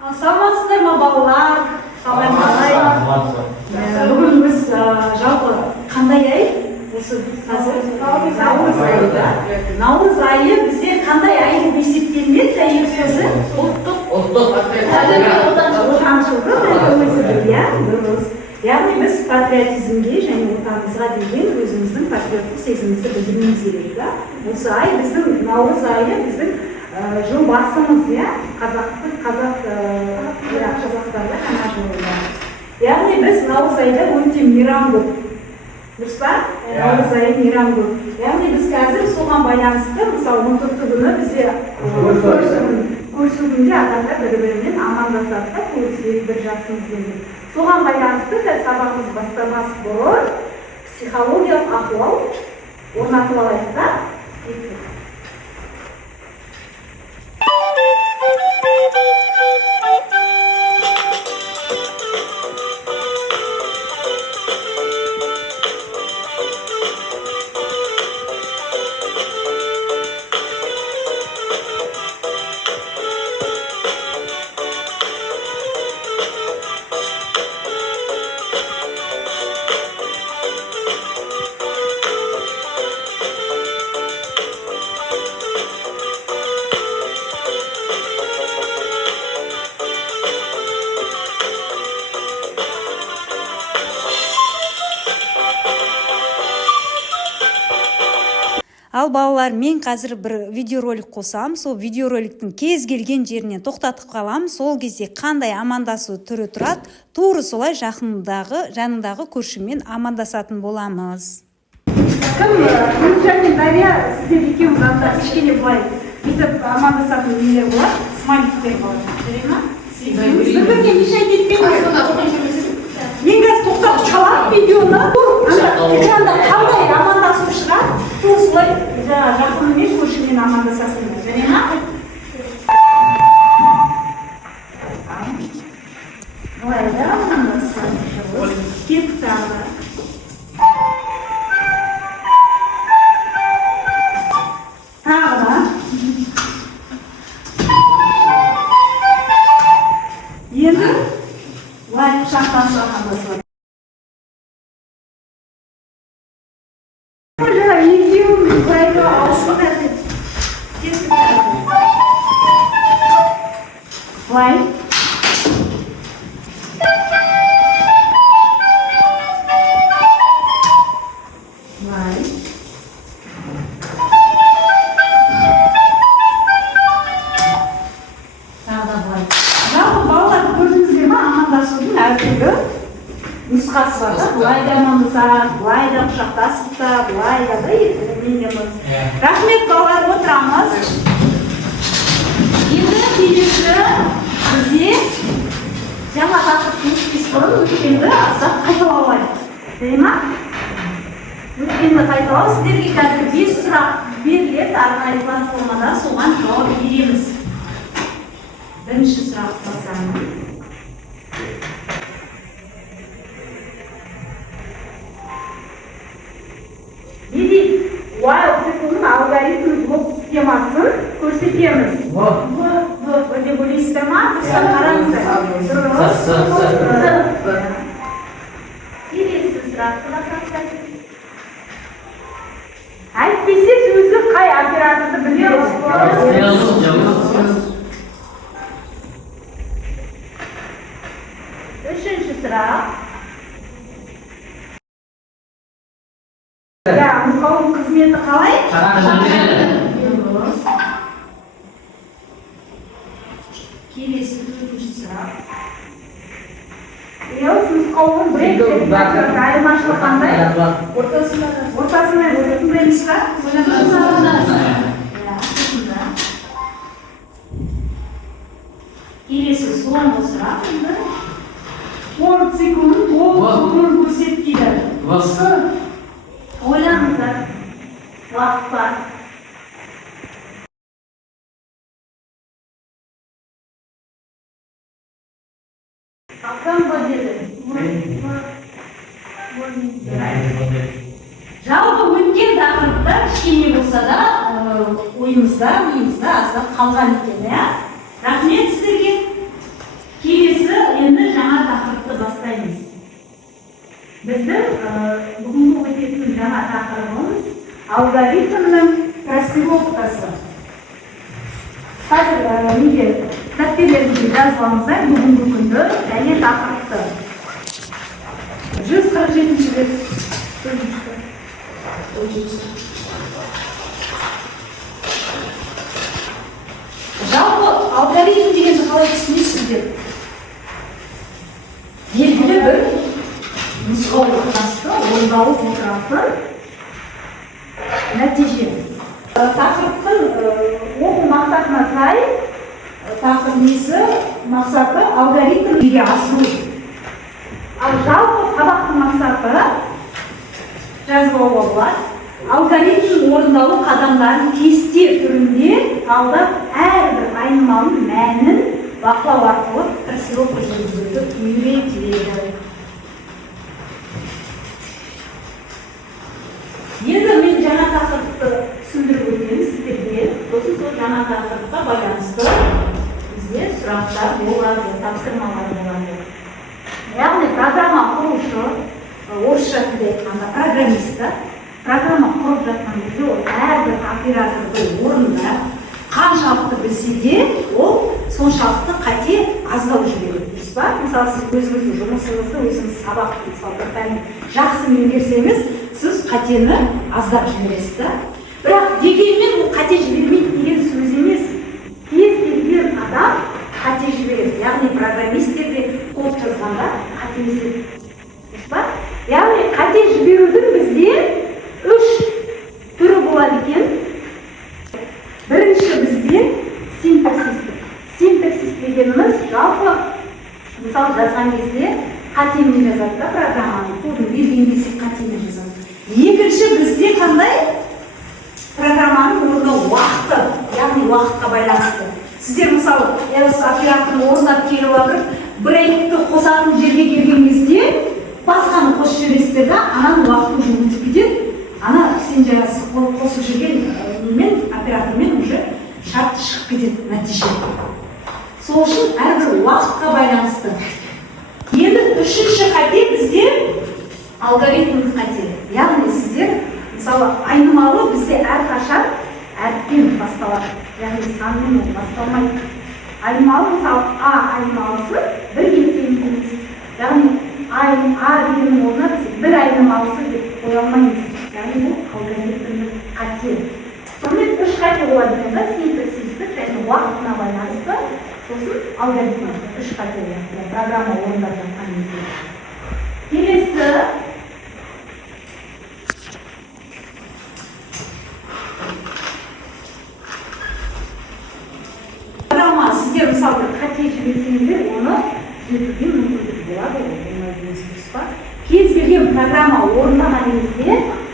Саламатсыздар ма балалар? Бүгін біз жалпы қандай ай? Осы қазір наурыз айы бізде қандай ай деп есептелінеді? Әйел сөзі ұлттық отаншылдық иә, дұрыс. Яғни біз патриотизмге және отанымызға деген өзіміздің патриоттық сезімімізді білдіруіміз керек. Осы ай біздің наурыз айы біздің жыл басымыз, иә, Қазақстанда жаңа жылында. Яғни біз наурыз айда өте мейрам көп. Дұрыс па? Наурыз айы мейрам көп. Яғни біз қазір соған байланысты, мысалы 14 күні бізде көрісу күнде адамдар бір-бірімен амандасады да, көріседі бір жасымызбен. Соған байланысты сабағымыз бастамас бұрын психологиялық ахуал орнатып алайық та. Ал балалар, мен қазір бір видеоролик қосам, сол видеороликтің кез келген жеріне тоқтатып қалам, сол кезде қандай амандасу түрі тұрады, тура солай жаныңдағы көршімен амандасатын боламыз. Кім, Гүлжан мен Дария, сіздер екеуіңіз анда кішкене былай бүйтіп амандасатын нелер болады, смайликтер болады. Жарай ма? Бір-бірге неше кетпеңіз. Мен қазір тоқтап қалам видеоны, экранда қандай амандасу шығады, тура солай жақынымен көршімен амандасасыңдар. Жарай ма? Былай да амандасамыз. Кеттік тағы. Енді лай құшақтасып амандасып. Екеуің былайға ауысыңдар деп кеттік тағы. Былай. Нұсқасы бар да, бұлай да амандасады, бұлай да құшақтасып та, бұлай да нетеміз. Рахмет балалар, отырамыз. Енді келесі бізде жаңа тақырыптың өтпес бұрын өткенді аздап қайталауайық. Жарай ма? Өткенді қайталау, сіздерге қазір 5 сұрақ беріледі, арнайы платформада соған жауап береміз. Бірінші сұрақ басамын. Не дейді? While циклының алгоритмі блок схемасын көрсетеміз. Өте бөлесіздер ма? Дұрыстан қараңыздар. Келесі сұрақты басаңыздар. Әйтпесе сөзі қай операторды білеміз? Үшінші сұрақ. Нұсқауының қызметі қалай? Келесі төртінші сұрақ. Нұсқауының айырмашылығы қандай? Ортасында бірінші ба? Келесі соңғы сұрақ. For циклының толығын көрсетеді. Ойлаңыздар, уақыт бар. Ақтан ба деді? Жалпы өткен тақырыпта кішкене болса да ойымызда аздап қалған екен, иә? Рахмет сіздерге. бастаймыз. Біздің бүгінгі өтетін жаңа тақырыбымыз алгоритмнің трассировкасы. Қазір неге дәптерлеріңізге жазып алыңыздар бүгінгі күнді және тақырыпты. 147-ші бет. Жалпы алгоритм дегенді қалай түсінесіздер? Белгілі бір нұсқаулықтасты орындалып отыратын нәтиже. Тақырыптың оқу мақсатына сай мақсаты алгоритмге асыру. Ал жалпы сабақтың мақсаты жазып алуға болады. Алгоритм орындалу қадамдарын кесте түрінде талдап, әрбір айнымалының мәнін бақылау арқылы трассировка жүргізуді үйретеді. Енді мен жаңа тақырыпты түсіндіріп өтемін сіздерге. Сосын сол жаңа тақырыпқа байланысты бізде сұрақтар болады, тапсырмалар болады. Яғни программа құрушы, орысша тілде айтқанда программист, программа құрып жатқан кезде ол әрбір операторды орындап, қаншалықты білсе де, ол соншалықты қате аздау жібереді. Дейсіз ба? Мысалы, сіз өзіңіздің жұмысыңызды, өзіңіз сабақты, мысалы, пәнді жақсы меңгерсеңіз, сіз қатені аздап жібересіз. Бірақ дегенмен ол қате жібермейді деген сөз емес. Кез келген адам қате жібереді. Яғни программистер де код жазғанда қателеседі. Дейсіз ба? Яғни қате жіберудің бізде 3 түрі болады екен. Бірінші бізде синтаксистік. Синтаксис дегеніміз жалпы мысалы жазған кезде қатемен жазады, программаның кодын берген кезде қатемен жазады. Екінші бізде қандай? Программаның орындау уақыты, яғни уақытқа байланысты. Сіздер мысалы, операторын орындап келіп отырып, брейкті қосатын жерге келген кезде басқаны қосып жібересіздер да, ананың уақыты уже өтіп кетеді. Ана сен жаңағы қосып жүрген оператормен уже шарт шығып кетеді нәтиже. Сол үшін әрбір уақытқа байланысты. Енді үшінші қате бізде алгоритмдік қате. Яғни сіздер мысалы айнымалы бізде әрқашан әріппен басталады. Яғни санмен басталмайды. Айнымалы мысалы А айнымалысы бірге тең емес. Яғни А дегеннің орнына біз бір айнымалысы деп қоя алмаймыз. Яғни бұл алгоритмдік қате. Сонымен үш қате болады екен, синтаксистік және уақытына байланысты. Сосын алгоритм үш қате болады. Программа орындап жатқан кезде. Келесі программа сіздер мысалы қате жіберсеңіздер, оны түзетуге мүмкіндік болады. Кез келген программа орындаған кезде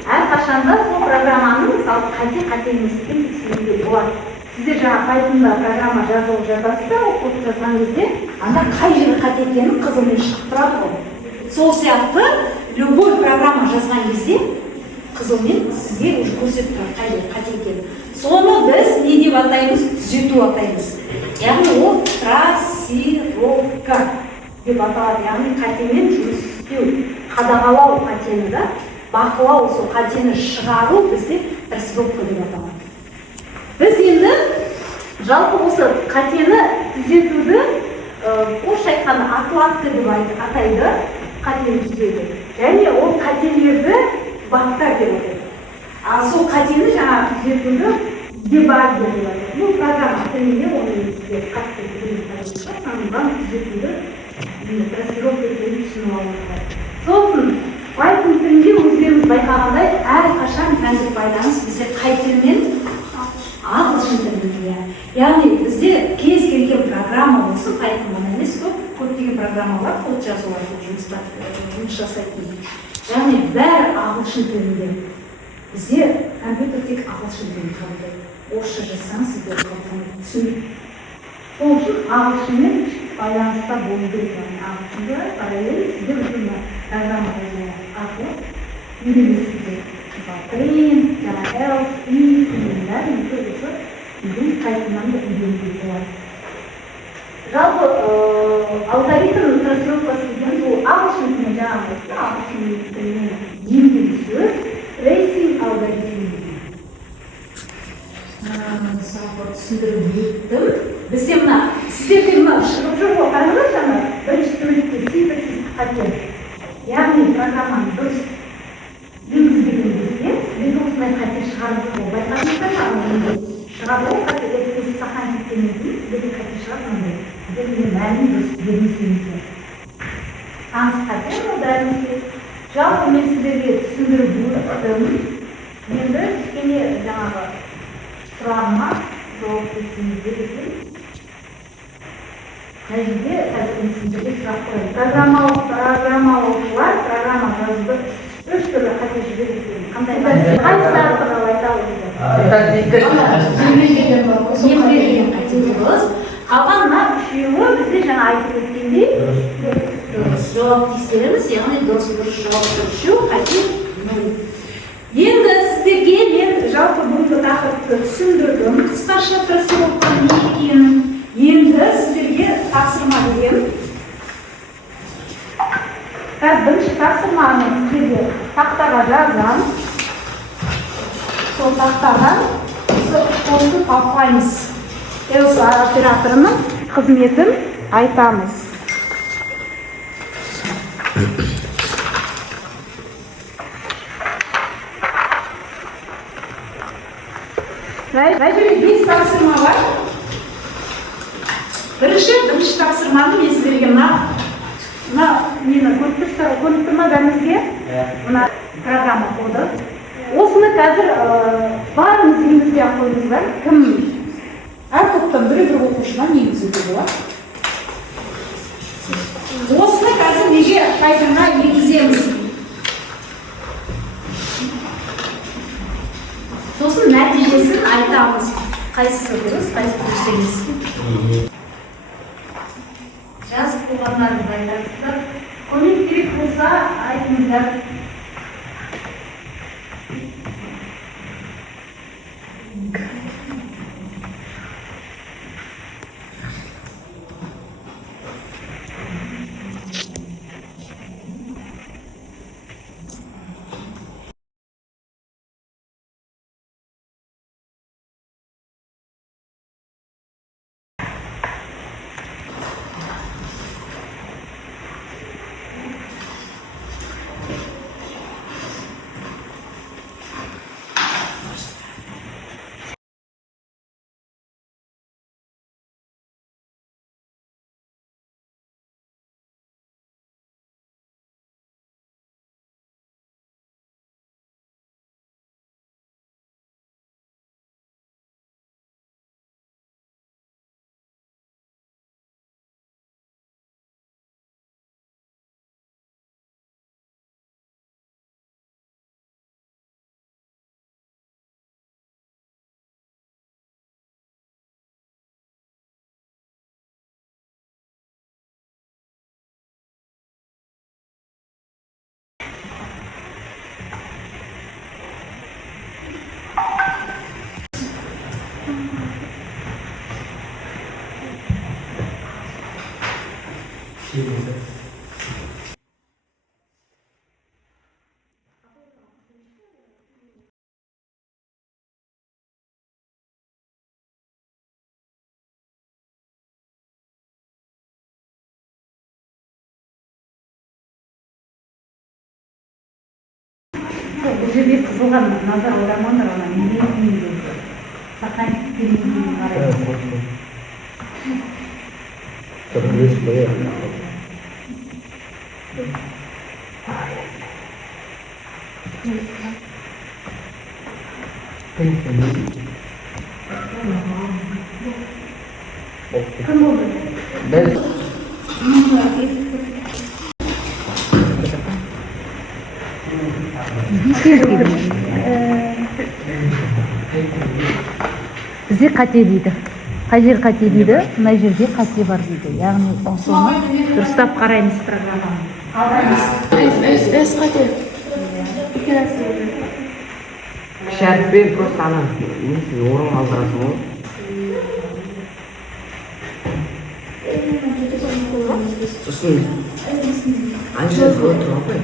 әрқашанда сол программаның мысалы қате еместігін тексеруге болады. Сіздер жаңа Pythonда программа жазылып жатасыздар, код жазған кезде, анда қай жері қате екенін қызылмен шығып тұрады ғой. Сол сияқты любой программа жазған кезде қызылмен сізге уже көрсетіп тұрады қай жері қате екенін. Соны біз не деп атаймыз? Түзету атаймыз. Яғни ол трассировка деп аталады. Яғни қатемен жұмыс істеу, қадағалау қатені да, бақылау, сол қатені шығару бізде трассировка деп аталады. Біз енді жалпы осы қатені түзетуді орысша айтқанда отладка деп атайды, қатені түзету. Және ол қателерді бактар деп атайды. Ал сол қатені жаңа түзетуді дебаг деп атайды. Бұл программа тілінде оны сізге қатты түзетуді санынан түзетуді трассировка деп түсініп алыңыздар. Сосын Python тілінде өздеріңіз байқағандай әрқашан қазір байланыс бізде қай тілмен? Ағылшын тілінде. Яғни бізде кез келген программа болсын, Python ғана емес, көптеген программалар код жазу арқылы жұмыс жасайтын. Яғни бәрі ағылшын тілінде. Бізде компьютер тек ағылшын тілін қабылдайды. Орысша жазсаңыз сіздер түсінбейді. Сол үшін ағылшынмен байланыста болу керек. Ағылшынды параллель сіздер үлкен программа жазу арқылы үйренесіздер. Print, else, if, немесе осы үйдің қайтынан да үйренуге болады. Жалпы алгоритм трассировкасы деген ол ағылшын қамытты ағылшын тілінен енген сөз трейсинг алгоритмі. Мысалға түсіндіріп еттім. Бізде мына сіздерде мына шығып жүр ғой, қараңыздаршы ана бірінші бөлікте синтаксистік қате. Яғни программаны дұрыс енгізбеген кезде сіздерге осындай қате шығарып жүр ғой. Байқадыңыздар ма? Шығады ғой қате, өтпесі сақан кеткеннен кейін сіздерге қате шығады мынандай. Сіздерге мәлім дұрыс бермесеңіздер. Таныс қате ол бәрімізге. Жалпы мен сіздерге түсіндіріп өттім. Енді кішкене жаңағы сұрағыма жауап берсеңіздер екен. Мына жерде қазір мен сіздерге сұрақ қоямын. Программалаушылар программа жазуды үш түрлі қате жібереді екен. Қандай қате? Қайсысы артық айта алыңыздар? Жіберген қате дұрыс. Қалған мына үшеуі бізде жаңа айтып өткендей дұрыс жауап тексереміз, яғни дұрыс жауап үшеу қате нөл. Енді сіздерге мен жалпы бүгінгі тақырыпты түсіндірдім. Қысқаша трасировка не екенін. Енді сіздерге тапсырма беремін. Бірінші тапсырманы сіздерге тақтаға жазам. Сол тақтадан осы таппаймыз. Else операторының қызметін айтамыз. Мына жерде 5 тапсырма бар. Бірінші тапсырманы мен сіздерге мына нені көріп тұрма бәріңізге? Мына программа коды. Осыны қазір барымыз енгізбей ақ қойыңыздар. Кім әр топтан бір оқушыдан енгізуге болады. Осыны қазір неге қайтарына енгіземіз. Сосын нәтижесін айтамыз. Қайсысы дұрыс, қайсысы дұрыс емес. Жазып болғандарыңызды айтасыздар. Көмек керек болса айтыңыздар. Бұл жерде қызылған назар аудармаңдар, ана неге дейді. Сақайып келмейді қарайды. Terus bayar. Кім болды? Біз бізде қате дейді. Қай жер қате дейді? Мына жерде қате бар дейді. Яғни осыны дұрыстап қараймыз программаны. С қате. шәріппен просто ана несін орын қалдырасың ғой. Сосын Anca sola turan koy.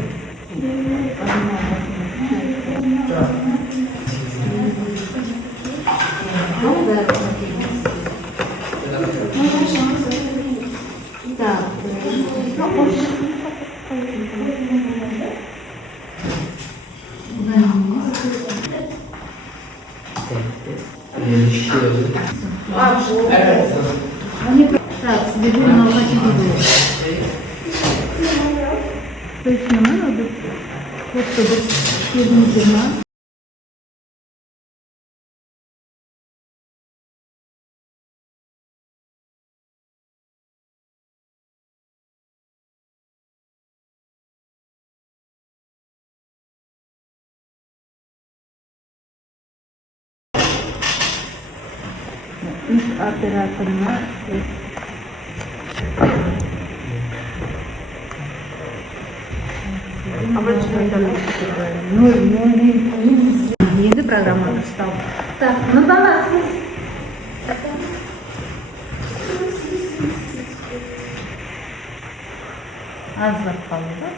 İş operatoruna endi programmani ishtab. Так, Nurdona siz azroq qoldi-da,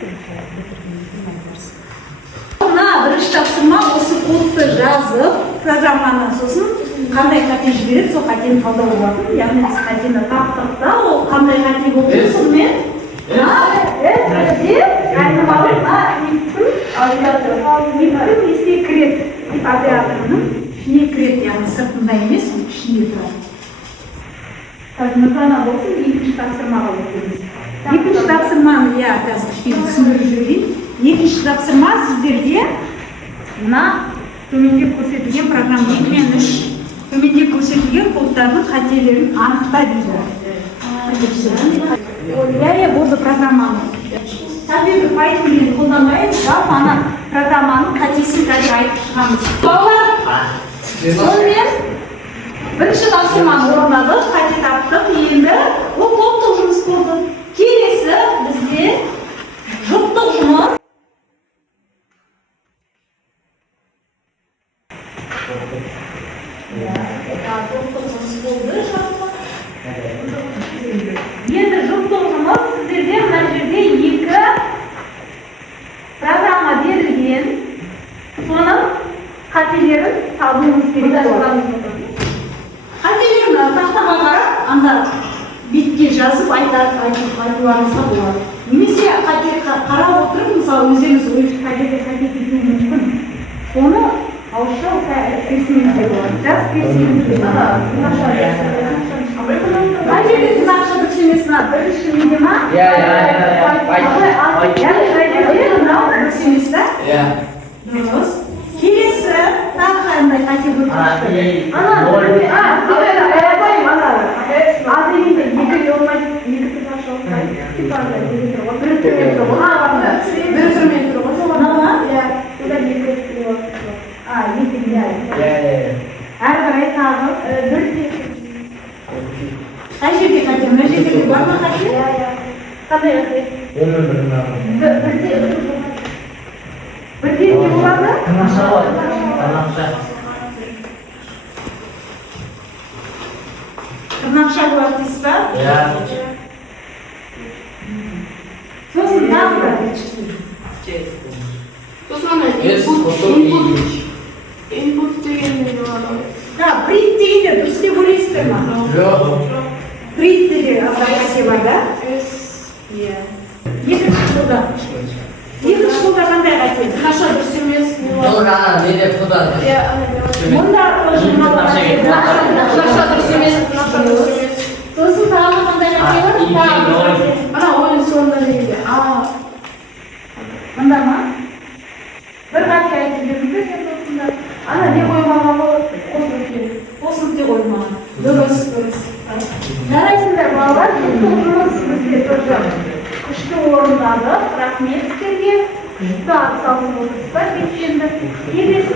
Mına birinchi topshirma o'sha kodni yozib, programmani so'zin qanday xatni berib, shu xatni qoldirib qo'ydim. Ya'ni biz xatni taqdirda u qanday xatni bo'lsin men Секрет, yani sırtında emas, içinde turadi. Так, Nurdona bo'lsin, ikkinchi topshirmaga o'tamiz. Ikkinchi topshirmani ya hozir kichkina tushuntirib beraylik. Ikkinchi topshirma sizlarga mana төменде ko'rsatilgan programma ekranish, төменде ko'rsatilgan kodlarni xatolarini aniqla deydi. Ya bo'ldi programmani. Tabiiy Python bilan qo'llanmaymiz, mana programmani xatosini aytib chiqamiz. Bolalar, Сонымен бірінші тапсырманы орындадық, қате таптық, енді ол топтық жұмыс болды. Келесі бізде жұптық жұмыс. Енді жұптық жұмыс сіздерде мына жерде екі программа берілген. Соның қателерін табуымыз керек болады. Қателерін тақтаға қарап, анда бетке жазып айтуларыңызға болады. Немесе қате қарап отырып, мысалы өздеріңіз қате кетуі мүмкін. Соны ауызша берсеңіз де болады. Жазып берсеңіз де болады. Қай жерде сынақшы біршемесіне бірінші неде ма? Біршемесі? Дұрыс. Келесі тағы қандай қате болып тұрады? Әрбір тағы қай жерде қате? Мына жерде бар ма қате? Қандай қате? Бірде не болады? Тырнақша болады дейсіз ба? Сосын тағы да Input деген не болады? Print дегенде дұрыс деп ойлайсыздар ма? Print деген азаматсе бар да? Екінші жолда қандай қате? Наша дұрыс емес. Долго не деп тудады. Мұнда тоже Наша дұрыс емес. сосын тағы қандай қате бар? Ана ойын соңында негізі. Мында ма? Бір қате айтып беріңіз, осында. Ана не қоймаған болады? Қосылып те қоймаған. Дұрыс. Жарайсыңдар балалар, жұмыс бізге тоже күшті орындадық. Рахмет сіздерге. Күшті атсалысып отырсыздар, белсенді. Келесі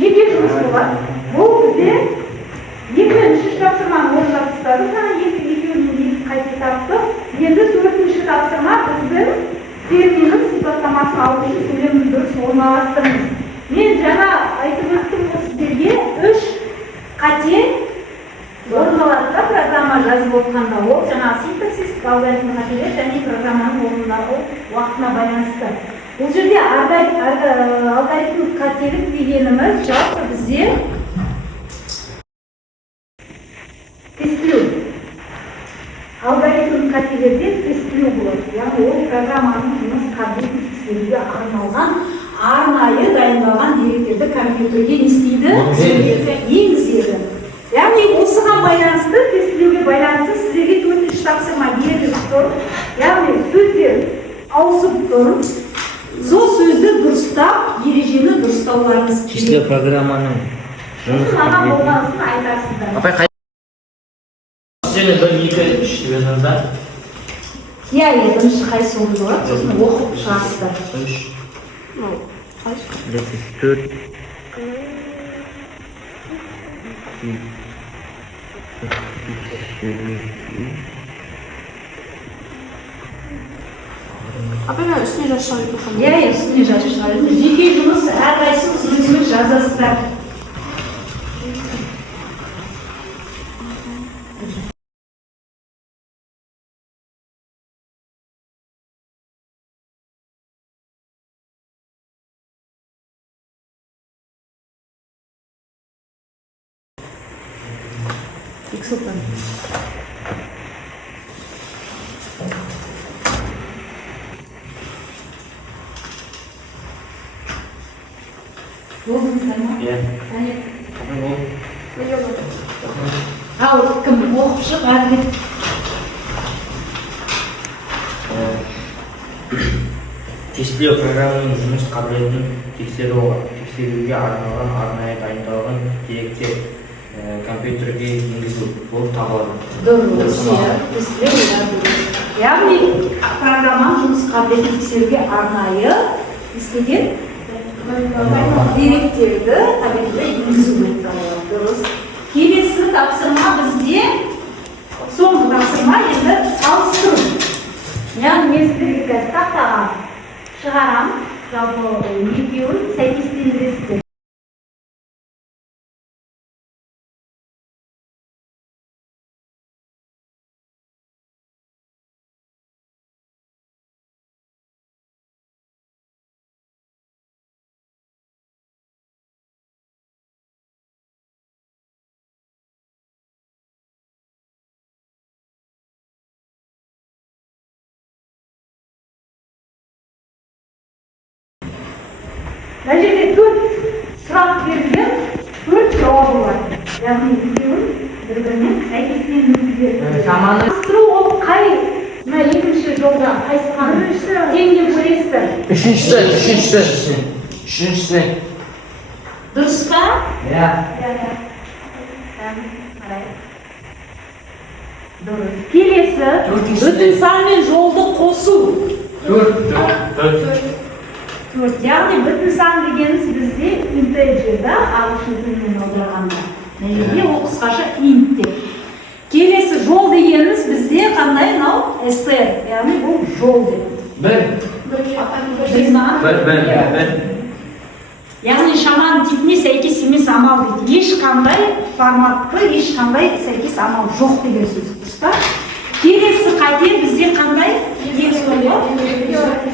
жеке жұмыс болады. Бұл бізде екінші тапсырманы орындап тастадық. Екеуін қайта таптық. Енді төртінші тапсырма біздің терминнің сипаттамасын алу үшін сөйлемді дұрыс орналастырыңыз. Мен жаңа айтып өттім сіздерге 3 қате орындалады айтқанда ол жаңағы синтаксис, алгоритм қателер және программаның орындалу уақытына байланысты. Бұл жерде алгоритм қателік дегеніміз жалпы бізде тестілеу. Алгоритм қателерде тестілеу болады. Яғни ол программаның жұмыс қабілетін тексеруге арналған арнайы дайындалған деректерді компьютерге не істейді? Енгізеді. Яғни осыған байланысты, тестілеуге байланысты сіздерге 4-ші тапсырма беріліп тұр. Яғни сөздер ауысып тұр. Сол сөзді дұрыстап, ережені дұрыстауларыңыз керек. Тестілеу программаның жұмыс Маған болғанысын айтасыздар. Апай қай? Сені 1, 2, 3 деп жазыңыз да? Иә, бірінші қайсы орын болады, сосын оқып шығасыздар. 3 4 Апай, мен үстіне жазып шығарып отырмын. Иә, үстіне жазып шығарыңыз. Жеке жұмыс әрқайсыңыз өзіңіз жазасыздар. Болдыңыздар ма? Иә. Ал кім оқып шық, әділет. Тестілеу программаның жұмыс қабілетін тексеруге арналған арнайы дайындалған деректер компьютерге енгізу болып табылады. Дұрыс, иә. Тестілеу. Яғни программаның жұмыс қабілетін тексеруге арнайы істеген деректерді компьютерге енгізу болып табылады. Дұрыс. Келесі тапсырма бізде соңғы тапсырма енді салыстыру. Яғни мен сіздерге қазір тақтаға шығарам, жалпы екеуін сәйкестендіресіздер. Мына жерде 4 сұрақ берілген, 4 жауабы бар. Яғни екеуін бір-бірімен сәйкестендіру. Салыстыру ол қай мына екінші жолда қайсыған тең деп көресіздер? Үшіншісі. Дұрыс па? Иә. Дұрыс. Келесі бүтін сан мен жолды қосу. 4. Яғни бүтін сан дегеніміз бізде integer да, ағылшын тілінен аударғанда. Неге ол қысқаша int деп. Келесі жол дегеніміз бізде қандай мынау str, яғни бұл жол деп. 1. Яғни шаманың типіне сәйкес емес амал дейді. Ешқандай форматты, ешқандай сәйкес амал жоқ деген сөз. Дұрыс па? Келесі қате бізде қандай?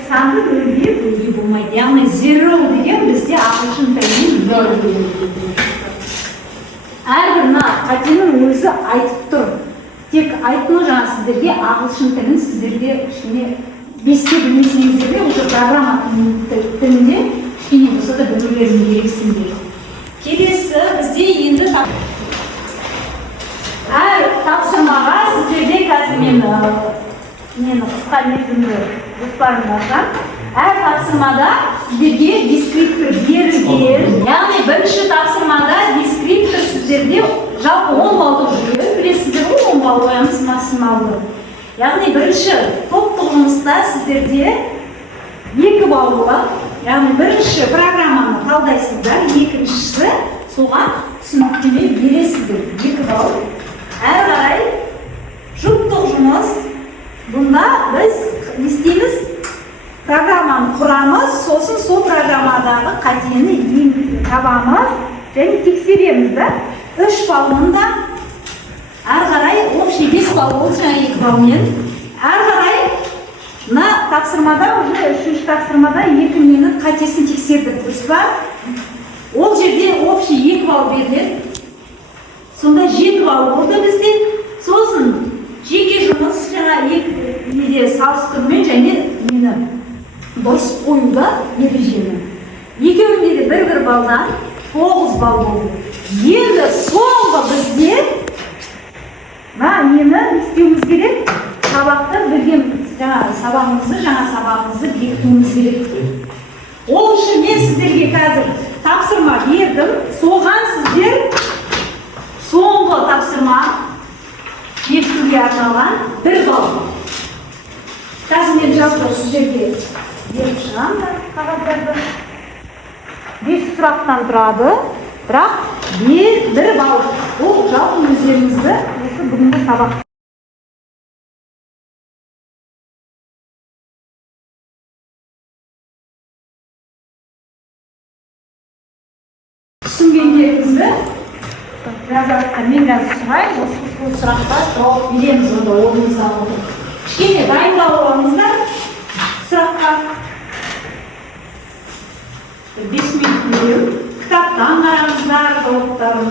Санды нөлге бөлуге болмайды. Яғни zero деген бізде ағылшын тілінен нөл деген. Әрбір қатенің өзі айтып тұр. Тек айтыны жаңа сіздерге ағылшын тілін сіздерге кішкене беске білмесеңіздер де, уже программа тілінде кішкене болса да білулерің керексіңдер. Келесі бізде енді әр тапсырмаға сіздерде қазір мен қысқа мерзімді жоспарымдасам, әр тапсырмада сіздерге дескриптор берілген. Яғни бірінші тапсырмада дескриптор сіздерде жалпы 10 балдық жүйе, білесіздер ғой, 10 бал қоямыз максималды. Яғни бірінші топтық жұмыста сіздерде 2 бал болады. Яғни бірінші программаны талдайсыздар, екіншісі соған түсініктеме бересіздер, 2 бал. Әрі қарай жұптық жұмыс. Бұнда біз не істейміз? Программаны құрамыз, сосын сол программадағы қатені табамыз және тексереміз да. 3 баллында Ары қарай общий 5 балл болды, жаңа 2 баллмен. Ары қарай мына тапсырмада уже үшінші тапсырмада екі нені қатесін тексердік, дұрыс па? Ол жерде общий 2 балл беріледі. Сонда 7 балл болды бізде. Сосын жеке жұмыс жаңа екі салыстырумен және нені дұрыс қоюда ережені. Екеуінде де бір балдан 9 балл болды. Енді соңғы бізде нені істеуіміз керек? Сабақты білген жаңа сабағымызды бекітуіміз керек. Ол үшін мен сіздерге қазір тапсырма бердім. Соған сіздер соңғы тапсырма бекітуге арналған 1 балл. Қазір мен жазып сіздерге беріп шығамын қағаздарды. 5 сұрақтан тұрады, бірақ 1 балл. Ол жалпы өздеріңізді осы бүгінгі сабақ. Түсінгендеріңізді жазасыздар. Мен қазір сұрайын, осы сұраққа жауап береміз онда орныңыздан отырып. Кішкене дайындап алыңыздар сұраққа. 5 минут берем. Кітаптан қараңыздар жауаптарын.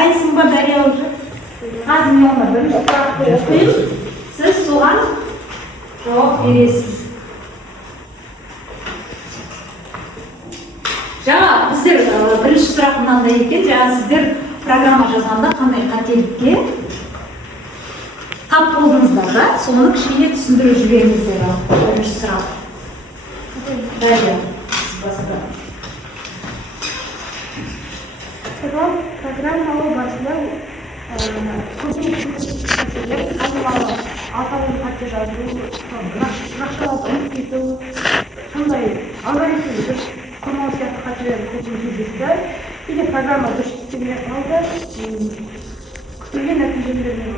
Дайынсың ба, Дария уже? Қазір мен оны бірінші сұрақты оқиын. Сіз соған жауап бересіз. Жаңа біздер бірінші сұрақ мынандай екен. Жаңа сіздер программа жазғанда қандай қателікке тап болдыңыздар да, соны кішкене түсіндіріп жіберіңіздер. Бірінші сұрақ. Дария, сіз баста. программалау барысында аталған қате жазу, нақшаларды ұмытып кету, сондай алгоритмді дұрыс құрмау сияқты қателер көптеген кездесті. Кейде программа дұрыс істемей қалды, күтілген нәтиже бермей.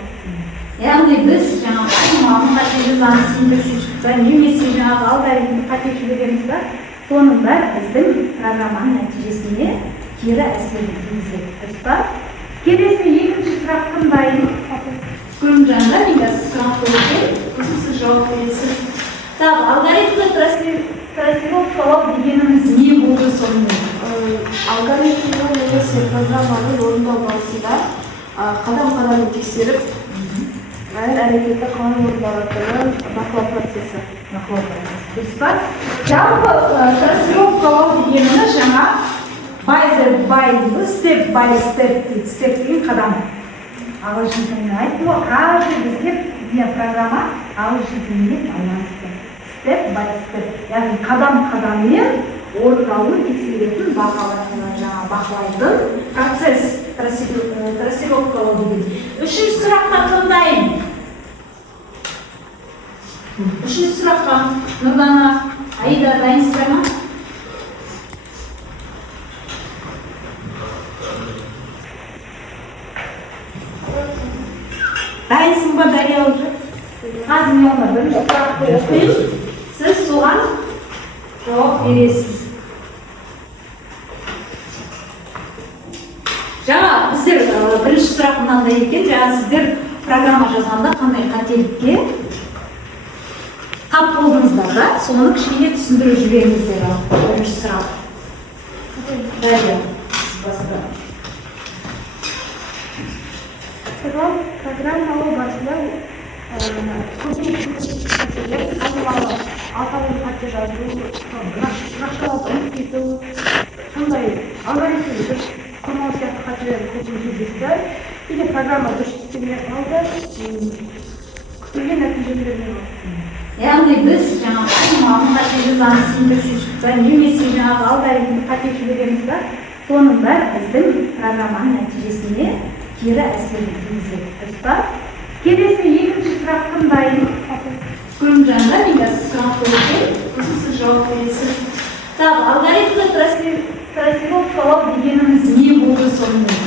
Яғни біз жаңағы айнымалы қате жазамыз, синтаксисті, немесе жаңағы алгоритмді қате жібереміз да, соның бәрі біздің программаның нәтижесіне кері әсер етуімізде. Дұрыс па? Келесі екінші сұрақтың дайын. Күлімжанда мен қазір сұрақты оқиын, сосын сіз жауап бересіз. Алгоритмді трассировкалау дегеніміз не болды сонымен? Алгоритмді немесе программаны орындау барысында қадам-қадам тексеріп, әр әрекетті қалай орындалатынын бақылау процесі. Дұрыс па? Жалпы трассировкалау дегеніміз жаңа by step by step деген қадам. ағылшын тіліне айттым ғой, каждый бізде программа ағылшын тіліне байланысты. Степ бай степ, яғни қадам-қадаммен орын алу тексеретін бақылайтын процесс, трассировкалау деген. Үшінші сұраққа тыңдайын. Үшінші сұраққа Нұрдана, Аида, дайынсыздар ма? Дайынсың ба, Дария уже? Қазір мен оны бірінші сұрақты оқиын, сіз соған жауап бересіз. Жаңа біздер бірінші сұрақ мынандай екен, жаңа сіздер программа жазғанда қандай қателікке тап болдыңыздар да, соны кішкене түсіндіріп жіберіңіздер. Бірінші сұрақ. Дария, сіз баста. программалау барысында аталған қате жазу, нақшаларды ұмытып кету, сондай алгоритмді дұрыс құрмау сияқты қателер көптеген кездесті. Кейде программа дұрыс істемей қалды, күтілген нәтижелер бермей. Яғни біз жаңағы айнымалының қате жазамыз, синтаксисті, немесе жаңағы алгоритмді қате жібереміз да, соның бәрі біздің программаның нәтижесіне кері әсерін тигізеді. Дұрыс па? Келесі екінші сұрақ тыңдайын. Күлімжанда мен сұрақты оқиын, сосын сіз жауап бересіз. Алгоритмді трассировкалау дегеніміз не болды сонымен?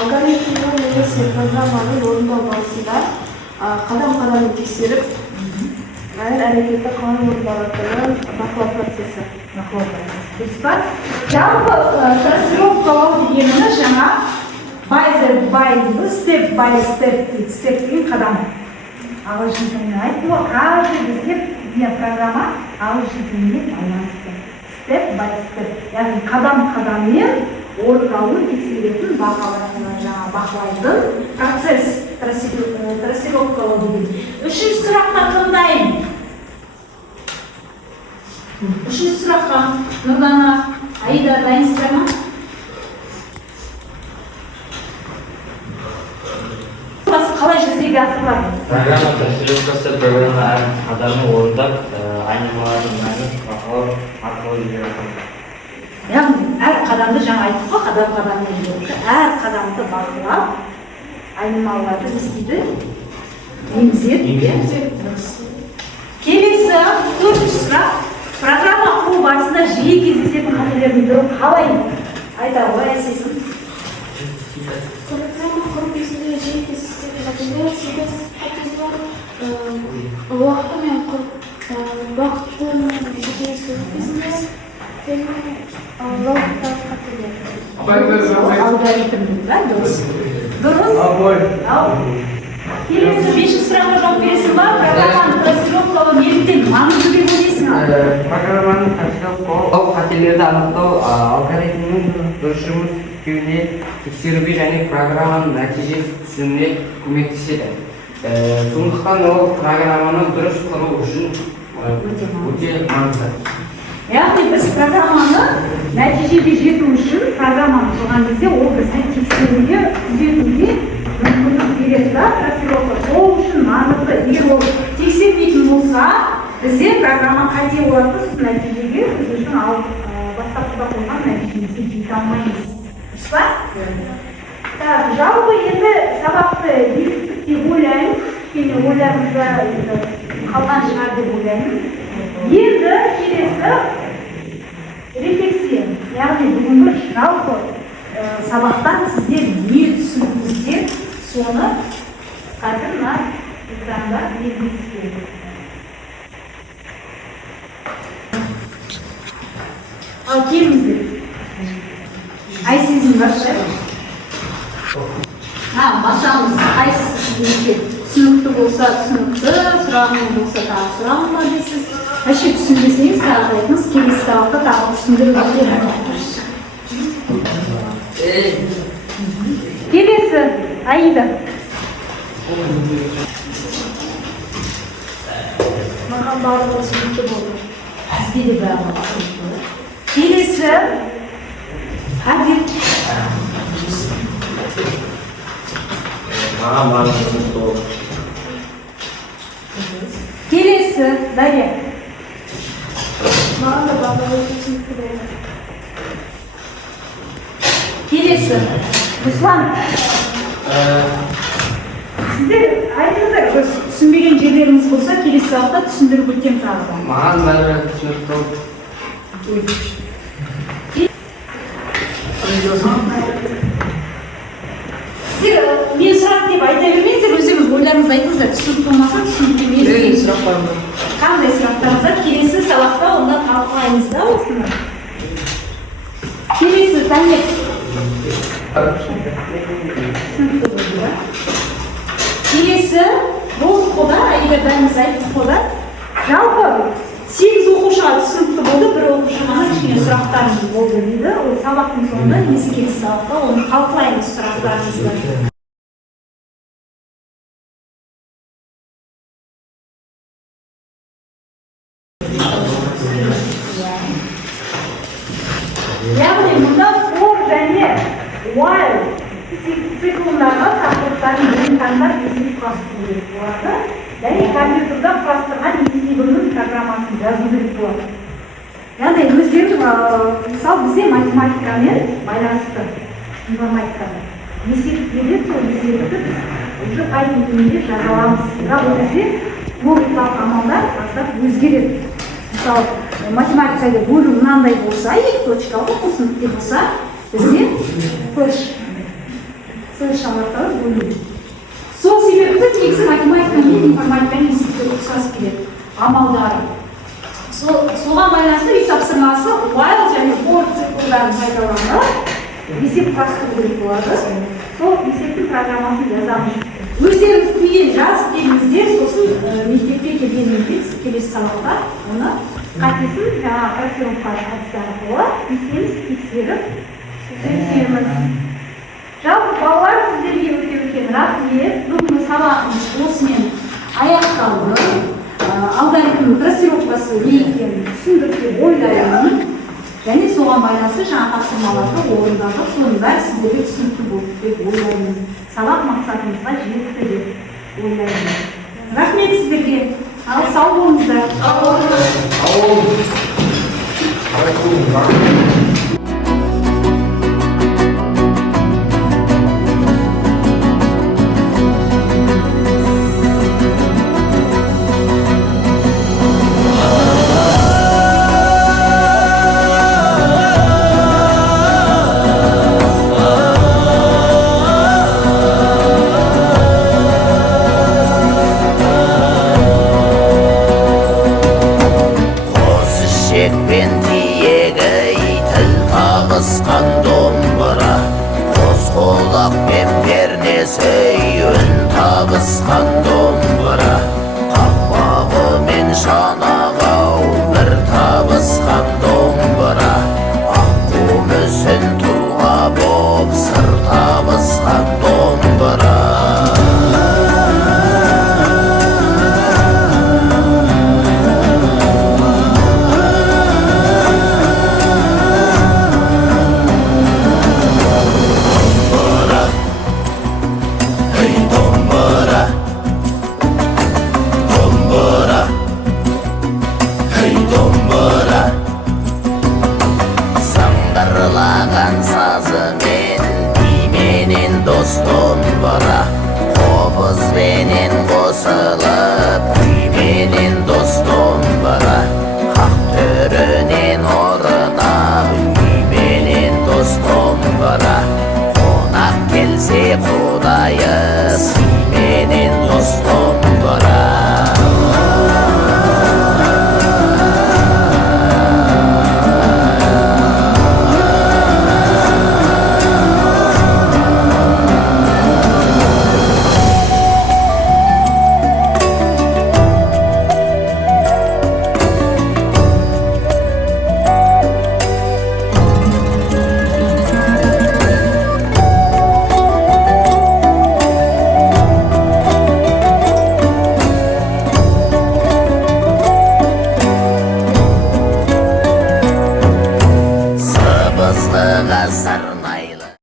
Алгоритмді немесе программаны орындау барысында қадам-қадам тексеріп, әр әрекетті қалай орындалатынын бақылау процесі. Дұрыс па? Жалпы трассировкалау дегеніміз жаңа step by step деген қадам. Ағылшын тіліне айттым ғой, каждый бізде программа ағылшын тіліне байланысты. Step by step, яғни қадам-қадаммен орын алу тексеретін бақылайтын процесс, трассировкалау деген. Үшінші сұраққа тыңдайын. Үшінші сұраққа Нұрдана, Аида, дайынсыздар ма? Қалай жүзеге асырылады? Программа трассировкасы программа әр қадамын орындап, айнымалардың мәнін бақылау арқылы жүзеге асырылады. Яғни әр қадамды жаңа айттық қой, қадам-қадаммен жүреді. Әр қадамды бақылап, айнымаларды не істейді? Енгізеді. Келесі төртінші сұрақ. Программа құру барысында жиі кездесетін қателердің бірі қалай айта қоясыз? Программа құру кезінде жиі кездесетін қателер себеп уақытымен уақыттың жеткізу кезінде логикалық қателер. Алгоритмді, да, дұрыс. Келесі бесінші сұраққа жауап бересің ба? Программаны трассировкалау неліктен маңызды деп ойлайсың? Программаның трассировкалау қателерді анықтау алгоритмнің дұрыс жұмыс істеуіне, тексеруге және программаның нәтижесі түсуіне көмектеседі. Сондықтан ол программаны дұрыс құру үшін өте маңызды. Яғни біз программаны нәтижеге жету үшін программаны құрған кезде ол бізді тексеруге, түзетуге мүмкіндік береді да, трассировка. Ол үшін маңызды. Егер ол тексермейтін болса, бізде программа қате болады, сосын нәтижеге біз үшін бастапқыда қойған нәтижемізге жете алмаймыз. Дұрыс па? Жалпы енді сабақты бекіттік деп ойлаймын, кішкене ойларымызда қалған шығар деп ойлаймын. Енді келесі рефлексия, яғни бүгінгі жалпы сабақтан сіздер не түсіндіңіздер, соны қазір мына экранда белгілейсіздер. Ал келіңіздер. Айсезін бастайық. Басамыз қайсысы сізге түсінікті болса түсінікті, сұрағың болса тағы сұрағың бар дейсіз. Әше түсінбесеңіз тағы айтыңыз, келесі сабақта тағы түсіндіріп өтемін. Келесі, Аида. Маған барлығы түсінікті болды. Сізге де бәрі түсінікті болды. Келесі, Әдет. маған барлығы түсінікті болды. Келесі, Дарья. Маған да барлығы түсінікті болды. Келесі, Руслан. Сіздер айтыңыздар, түсінбеген жерлеріңіз болса, келесі сабақта түсіндіріп өтем тағы да. Маған бәрі түсінікті болды. Сіздер мен сұрақ деп айта бермеңіздер, өздеріңіз ойларыңызды айтыңыздар. Түсінікті болмаса, түсінікті емес. Сұрақ бар ма? Қандай сұрақтарыңыз бар? Келесі сабақта онда талқылаймыз да осыны. Келесі, Танек. Түсінікті болды, да? Келесі, болды қода, егер бәріміз айттық қода. Жалпы 8 оқушыға түсінікті болды, бір оқушыға кішкене сұрақтарымыз болды дейді. Ол сабақтың соңында, несі келесі сабақта оны талқылаймыз сұрақтарымызды. Яғни мұнда for және while циклындарға тақырыптарын бірін таңдап есіне құрастыру керек болады. Және компьютерда құрастырған есебінің программасын жазу керек болады. Яғни өздерің, мысалы бізде математикамен байланысты, информатикамен есеп береді, сол есепті біз уже Python тілінде жаза аламыз. Бірақ ол кезде логикалық амалдар аздап өзгереді. Мысалы, математикада бөлу мынандай болса, екі точкалы қосын нүкте болса, бізде слэш арқылы бөлу. Сол себепті негізі математика мен информатиканың есепке ұқсас келеді, амалдары. Соған байланысты үй тапсырмасы while және for циклдарын пайдаланып есеп құрастыру керек болады. Сол есептің программасын жазамыз. Өздеріңіз кейін жазып келіңіздер, сосын мектепке келгеннен кейін келесі сабақта оны қатесін жаңағы транслировка әдісі арқылы есеміз тексеріп сөйтеміз. Жалпы балалар, сіздерге өте рахмет. Бүгінгі сабағымыз осымен аяқталды. Алгоритм транслировкасы не екенін түсіндік деп ойлаймын. Және соған байланысты жаңа тапсырмаларды орындадық. Соның бәрі сіздерге түсінікті болды деп ойлаймын. Сабақ мақсатымызға жетті деп ойлаймын. Рахмет сіздерге. Ал сау болыңыздар. Шекпен тиегі тіл табысқан домбыра, қос қолақпен пернесі үн табысқан домбыра, қақпағы мен шанағау бір табысқан домбыра, аққу мүсін тұлға боп сыр табысқан домбыра. Саңғырлаған сазымен бименен дос домбыра, қобызбенен қосылып күйменен дос домбыра, қақ төрінен орынап күйменен дос домбыра, қонақ келсе құдайы сыйменен дос домбыра. Сыбызғыға сарнай